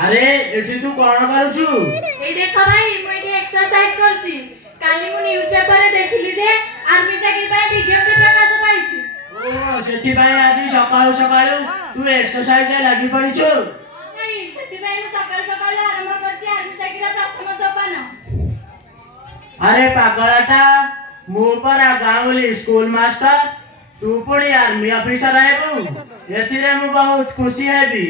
अरे एठी तू कोन करूछु? ए देखो भाई मु एठी एक्सरसाइज करछि। काली मु न्यूज़पेपर रे देखली जे आर्मी चाकरी पाए विज्ञप्ति प्रकाश पाइछि। ओ सेठी भाई आज सकाळू सकाळू तू एक्सरसाइज रे लागि पड़िछु? भाई सेठी भाई मु सकाळ सकाळ आरंभ करछि आर्मी चाकरी रा प्रथम सोपान। अरे पागलाटा मु परा गांवली स्कूल मास्टर तू पुणी आर्मी ऑफिसर हेबु एथिरे मु बहुत खुशी हेबी।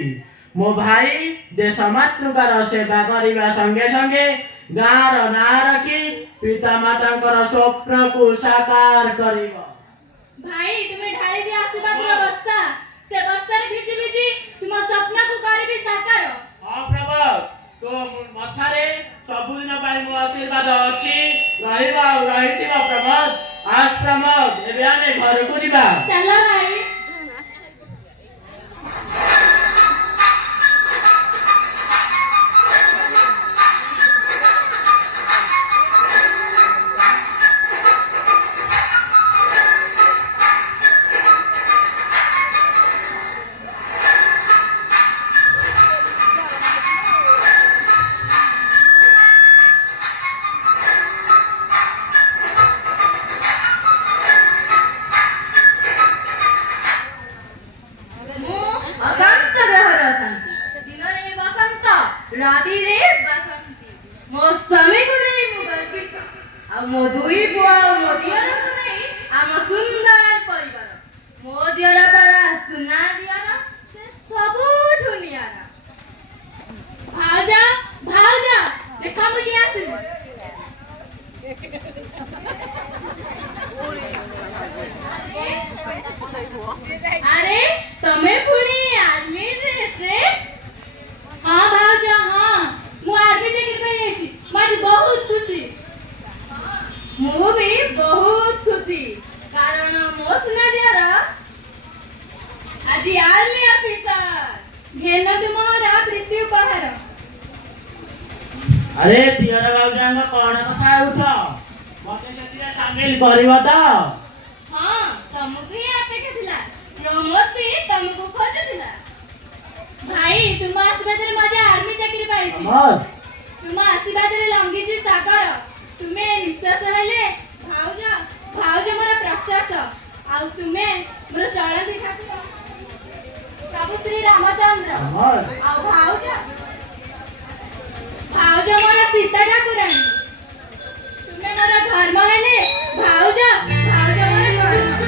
मो भाई देश मातृकार सेवा करने संगे संगे गाँव ना रखी पिता माता स्वप्न को साकार करिबो। भाई तुम्हें ढाली दिया आशीर्वाद रो बस्ता से बस्ता रे भिजी भिजी तुम स्वप्न को करबी साकार। हां प्रभु तो मथारे सबुदिन पाई मो आशीर्वाद अछि रहिबा रहितिबा प्रमोद। आज प्रमोद एबे आमे घर को जिबा। चलो भाई। राती रे बसंती मो स्वामी को नहीं मु गर्वित आ मो दुई बुआ मो दियर को नहीं आम सुंदर परिवार मो दियर पर सुना दियर से सब दुनियारा भाजा भाजा देखा मु की आसी अरे तमे पुणी आर्मी ड्रेस रे। हाँ भाऊजा हाँ मु आर्मी चाकरी पाई जाइछि माजी बहुत खुशी। मु भी बहुत खुशी कारण मो सुना दियार आज आर्मी ऑफिसर घेन तुमरा प्रीति उपहार। अरे दियर बाबूजान कोन कथा उठो मते सेतिरे शामिल करिवो त? हाँ तुमको ही अपेक्षा थिला प्रमोद भी तुमको खोजुथिला। भाई तुम आशीर्वाद रे मजा आर्मी चाकरी पाइछि। तुम आशीर्वाद रे लंगीजी सागर तुमे निश्वास हेले भाऊजा भाऊजा मोर प्रश्वास आ तुमे मोर चलती ठाकुर प्रभु श्री रामचंद्र आ भाऊजा भाऊजा मोर सीता ठाकुरानी तुमे मोर धर्म हेले भाऊजा भाऊजा मोर धर्म।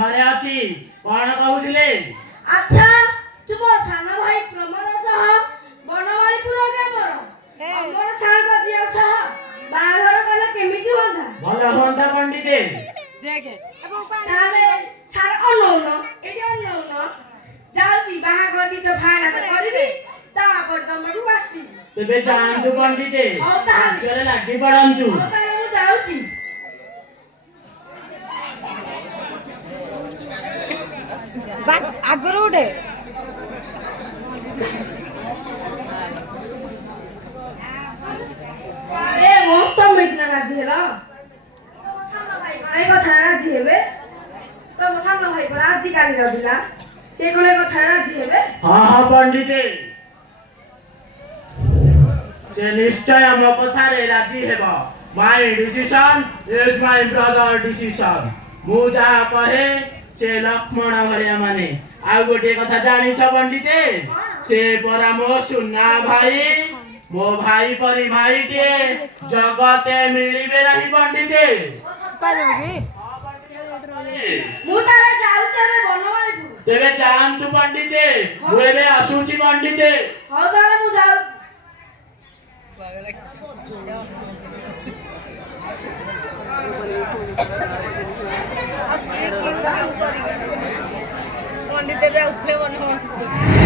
घरे अछि ଦେଖେ ତାହେଲେ ସାର ଅନଉନ ଏଠି ଅନଉନ ଯାଉଛି ବାହାଘର ଦିନ ଫାଇନାଲ କରିବି ତାପରେ ତମକୁ ଆସିବି ତେବେ ଯାଆନ୍ତୁ ପଣ୍ଡିତେ ହଉ ତାହେଲେ କାର୍ଯ୍ୟରେ ଲାଗି ପଡ଼ନ୍ତୁ। ହଉ ତାହେଲେ ମୁଁ ଯାଉଛି ଆଗରୁ ଉଠେ ଏ ମୁଁ ତମେ ସିନା ରାଜି ହେଲ ତମ ସାନ ଭାଇ କଣ ଏ କଥାରେ ରାଜି ହେବେ ତମ ସାନ ଭାଇ ପରା ଆଜିକାଲିର ପିଲା ସେ କଣ ଏ କଥାରେ ରାଜି ହେବେ ହଁ ହଁ ପଣ୍ଡିତେ ସେ ନିଶ୍ଚୟ ମୋ କଥାରେ ରାଜି ହେବ। My decision is my brother decision. ମୁଁ ଯାହା କହେ ସେ ଲକ୍ଷ୍ମଣ ଭଳିଆ ମାନେ। ଆଉ ଗୋଟିଏ କଥା ଜାଣିଛ ପଣ୍ଡିତେ ସେ ପରା ମୋ ସୁନା ଭାଇ ମୋ ଭାଇ ପରି ଭାଇଟିଏ ଜଗତେ ମିଳିବେ ନାହିଁ ପଣ୍ଡିତେ। ମୁଁ ତାହେଲେ ଯାଉଛି ଏବେ ବନମାଳୀପୁର ତେବେ ଯାଆନ୍ତୁ ପଣ୍ଡିତେ ମୁଁ ଏବେ ଆସୁଛି ପଣ୍ଡିତେ। ହଉ ତାହେଲେ ମୁଁ ଯାଉଛି ପଣ୍ଡିତ ଯାଉଥିଲେ